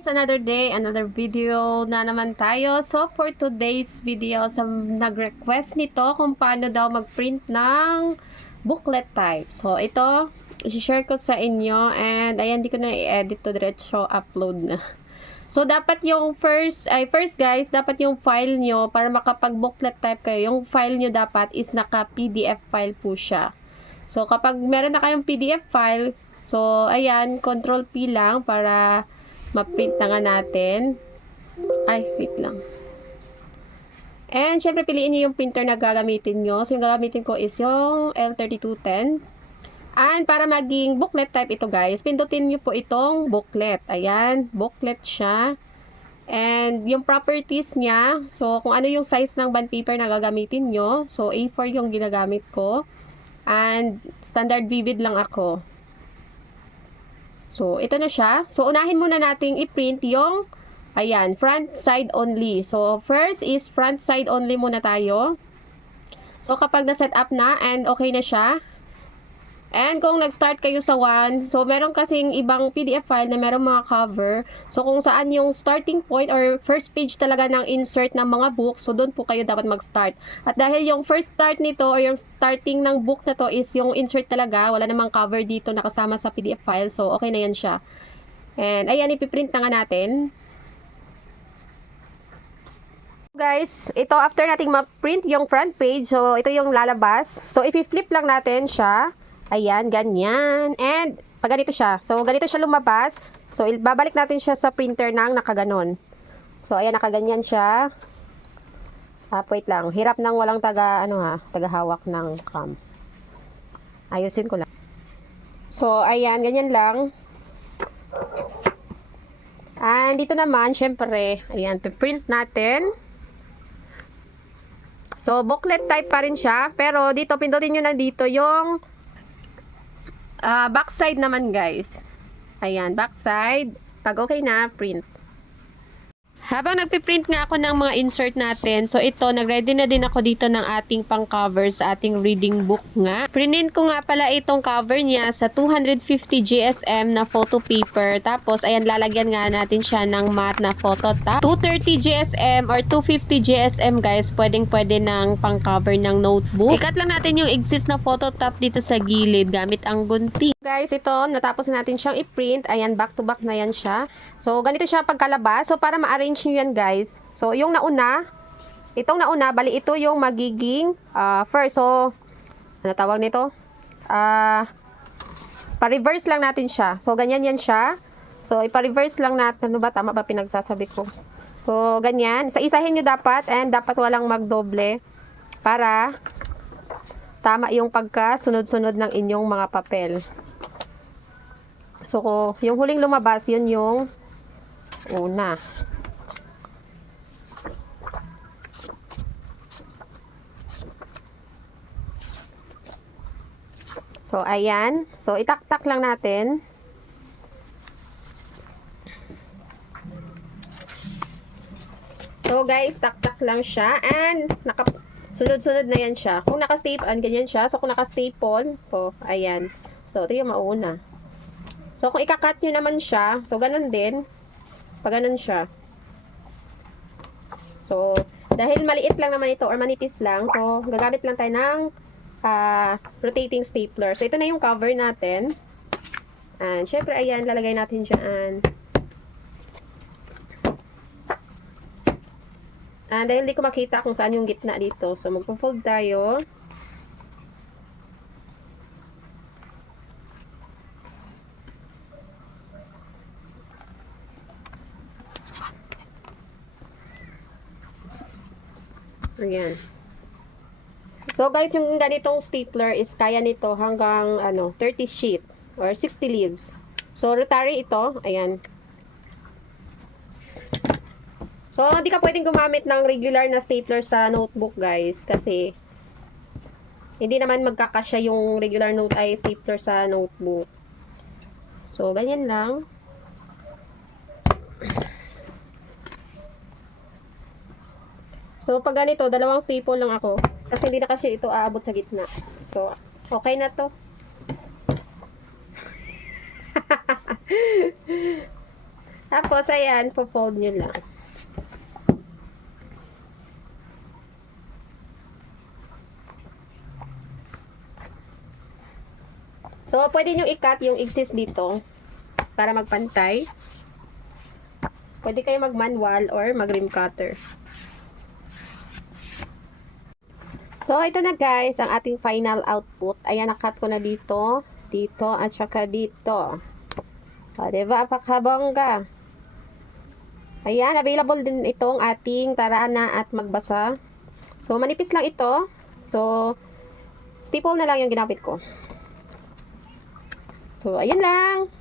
It's another day, another video na naman tayo. So, for today's video, nag-request nito kung paano daw mag-print ng booklet type. So, ito, i-share ko sa inyo and ayan, di ko na i-edit to diretso, upload na. So, dapat yung first guys, dapat yung file nyo, para makapag-booklet type kayo, yung file nyo dapat is naka-PDF file po siya. So, kapag meron na kayong PDF file, so, ayan, Control P lang para ma-print na nga natin. Ay, wait lang. And, syempre, piliin nyo yung printer na gagamitin nyo. So, yung gagamitin ko is yung L3210. And, para maging booklet type ito, guys, pindutin nyo po itong booklet. Ayan, booklet siya. And, yung properties niya, so, kung ano yung size ng bond paper na gagamitin nyo. So, A4 yung ginagamit ko. And, standard vivid lang ako. So, ito na siya. So, unahin muna nating i-print yung, ayan, front side only. So, first is front side only muna tayo. So, kapag na-set up na and okay na siya, and kung nag-start kayo sa 1, so meron kasing ibang PDF file na meron mga cover. So, kung saan yung starting point or first page talaga ng insert ng mga book, so doon po kayo dapat mag-start. At dahil yung first start nito or yung starting ng book na to is yung insert talaga, wala namang cover dito nakasama sa PDF file. So, okay na yan siya. And, ayan, ipiprint na nga natin. Guys, ito after nating ma-print yung front page, so ito yung lalabas. So, i-flip lang natin siya. Ayan, ganyan. And, pag ganito siya. So, ganito siya lumabas. So, babalik natin siya sa printer ng nakaganon. So, ayan, nakaganyan siya. Wait lang. Hirap nang walang tagahawak ng cam. Ayusin ko lang. So, ayan, ganyan lang. And, dito naman, syempre, ayan, print natin. So, booklet type pa rin siya. Pero, dito, pindutin nyo na dito yung backside naman, guys. Ayan, backside. Pag okay na, print. Habang nagpiprint nga ako ng mga insert natin, so ito, nagready na din ako dito ng ating pang-cover sa ating reading book nga. Printin ko nga pala itong cover niya sa 250 GSM na photo paper. Tapos, ayan, lalagyan nga natin siya ng matte na photo top. 230 GSM or 250 GSM, guys, pwedeng-pwede ng pang-cover ng notebook. Ikat lang natin yung exist na photo top dito sa gilid gamit ang gunting. Guys, ito, natapos na natin siyang i-print. Ayan, back-to-back na yan siya. So, ganito siya pagkalabas. So, para ma-arrange nyo yan, guys. So, yung nauna, itong nauna, bali ito yung magiging first. So, ano tawag nito? Pa-reverse lang natin siya. So, ganyan yan siya. So, ipa-reverse lang natin. Ano ba? Tama ba pinagsasabi ko? So, ganyan. Isa-isahin nyo dapat and dapat walang magdoble para tama yung pagka-sunod-sunod ng inyong mga papel. So, yung huling lumabas, yun yung una. So, ayan. So, itak-tak lang natin. So, guys, tak-tak lang siya. And, sunod-sunod na yan siya. Kung naka-staple, ganyan siya. So, kung naka-staple, ayan. So, ito yung mauna. So, kung ikakat nyo naman siya, so, ganun din. Pag ganun siya. So, dahil maliit lang naman ito or manipis lang, so, gagamit lang tayo ng rotating stapler. So, ito na yung cover natin. And, syempre, ayan, lalagay natin dyan. And, dahil hindi ko makita kung saan yung gitna dito, so, magpo-fold tayo. Ayan. So, guys, yung ganitong stapler is kaya nito hanggang 30 sheet or 60 leaves. So, rotary ito. Ayan. So, hindi ka pwedeng gumamit ng regular na stapler sa notebook, guys. Kasi, hindi naman magkakasya yung regular stapler sa notebook. So, ganyan lang. So, pag ganito, dalawang staple lang ako. Kasi hindi na kasi ito aabot sa gitna. So, okay na to. Tapos, ayan, po-fold nyo lang. So, pwede nyo i-cut yung excess dito para magpantay. Pwede kayo mag-manual or mag-rim cutter. So, ito na guys, ang ating final output. Ayan, nakat ko na dito, dito, at saka dito. O, diba? Apakabongga. Ayan, available din itong ating tarana at magbasa. So, manipis lang ito. So, staple na lang yung ginamit ko. So, ayan lang.